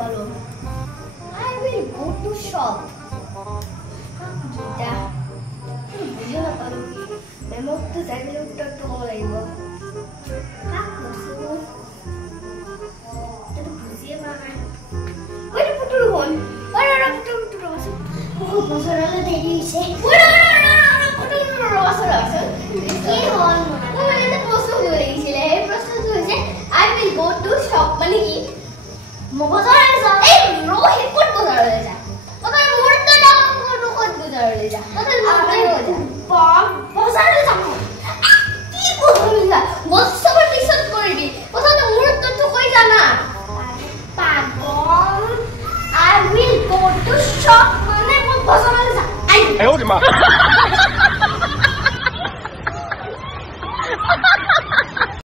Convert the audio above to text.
নাপালো I will go to shop এটা বুঝে নাপালো মেমত তো যাইলে উত্তৰটো হ'ব লাগিব কাক কৈছো এটা বুঝিয়ে পাৰা নাই ওইটা পুতুল হল ওৰা পুতুল আছে ও বছৰলে দেৰি হৈছে ওৰা পুতুল বছৰ আছে কি হল মই এটা প্ৰশ্ন কৰিছিল এই প্ৰশ্নটো হৈছে I will go to shop মানে কি বজাৰলে যা এই रोहित কোন বজাৰলে যা বজাৰ মুহূৰ্তে যাও কোন বজাৰলে যা বজাৰ মুহূৰ্তে যা বজাৰলে যা কি বজাৰলে যা বছৰ পিছত কৰি দি বজাৰ মুহূৰ্তটো কই জানা পাগল I will go to shop মানে বজাৰলে যা আই ওৰে মা